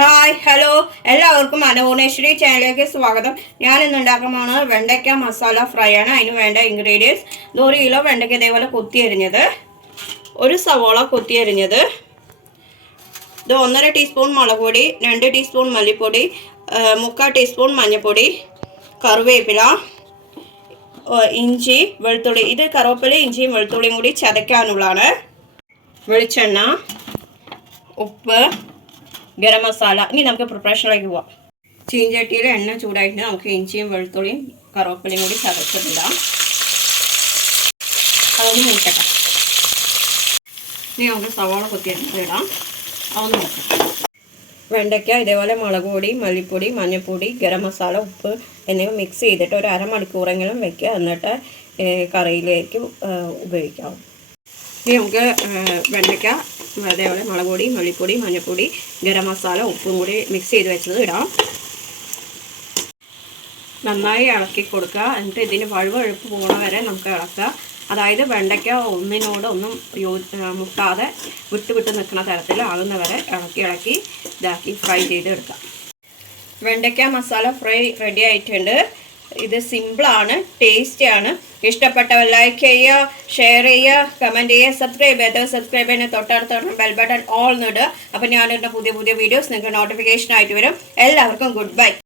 Hi hello എല്ലാവർക്കും അനപൂർണേശ്വരി ചാനലിലേക്ക് സ്വാഗതം. ഞാൻ ഇന്ന് ഉണ്ടാക്കാൻ പോകുന്നത് വെണ്ടയ്ക്ക മസാല ഫ്രൈ ആണ്. അതിന് വേണ്ട ഇൻഗ്രീഡിയൻസ് 100 കിലോ വെണ്ടയ്ക്ക ഇതേപോലെ കൊത്തിയരിഞ്ഞത്, ഒരു സവോള കൊത്തിയരിഞ്ഞത്, ഇത് 1.5 ടീസ്പൂൺ മുളക് പൊടി, 2 ടീസ്പൂൺ മല്ലിപ്പൊടി, 3/4 ടീസ്പൂൺ മഞ്ഞൾപ്പൊടി, കറിവേപ്പില, ഇഞ്ചി വെളുത്തുള്ളി. ഇത് കറിവേപ്പില ഇഞ്ചിയും വെളുത്തുള്ളിയും കൂടി ചതയ്ക്കാനുള്ളതാണ്. വെളിച്ചെണ്ണ, ഉപ്പ്, ഗരം മസാല. ഇനി നമുക്ക് പ്രിപ്പറേഷനിലേക്ക് പോവാം. ചീഞ്ചട്ടിയിൽ എണ്ണ ചൂടായിട്ട് നമുക്ക് ഇഞ്ചിയും വെളുത്തുള്ളിയും കറിവേപ്പിലയും കൂടി ചതച്ചതിടാം. അതൊന്ന് മൂക്കട്ടെ. ഇനി നമുക്ക് സവാള കൊത്തിയിടാം. അതൊന്ന് മൂക്കട്ടെ. വെണ്ടയ്ക്ക ഇതേപോലെ മുളക് പൊടി, മല്ലിപ്പൊടി, മഞ്ഞൾപ്പൊടി, ഗരം മസാല, ഉപ്പ് എന്നിവ മിക്സ് ചെയ്തിട്ട് ഒരു അരമണിക്കൂറെങ്കിലും വെക്കുക. എന്നിട്ട് കറിയിലേക്ക് ഉപയോഗിക്കാം. ഇനി നമുക്ക് വെണ്ടയ്ക്ക അതേപോലെ മുളക് പൊടി, മല്ലിപ്പൊടി, മഞ്ഞൾപ്പൊടി, ഗരം മസാല, ഉപ്പും കൂടി മിക്സ് ചെയ്ത് വെച്ചത് ഇടാം. നന്നായി ഇളക്കി കൊടുക്കുക. എന്നിട്ട് ഇതിന് വഴുവഴുപ്പ് പോകണ വരെ നമുക്ക് ഇളക്കുക. അതായത് വെണ്ടയ്ക്ക ഒന്നിനോടൊന്നും മുട്ടാതെ വിട്ട് നിൽക്കുന്ന തരത്തിൽ ആകുന്ന വരെ ഇളക്കി ഇതാക്കി ഫ്രൈ ചെയ്തെടുക്കാം. വെണ്ടയ്ക്ക മസാല ഫ്രൈ റെഡി ആയിട്ടുണ്ട്. ഇത് സിമ്പിളാണ്, ടേസ്റ്റിയാണ്. ഇഷ്ടപ്പെട്ടവർ ലൈക്ക് ചെയ്യുക, ഷെയർ ചെയ്യുക, കമൻറ്റ് ചെയ്യുക, സബ്സ്ക്രൈബ് ചെയ്യുന്ന തൊട്ടടുത്ത് ബെൽ ബട്ടൺ ഓൾ ഇടുക. അപ്പോൾ ഞാനിടുന്ന പുതിയ വീഡിയോസ് നിങ്ങൾക്ക് നോട്ടിഫിക്കേഷൻ ആയിട്ട് വരും. എല്ലാവർക്കും ഗുഡ് ബൈ.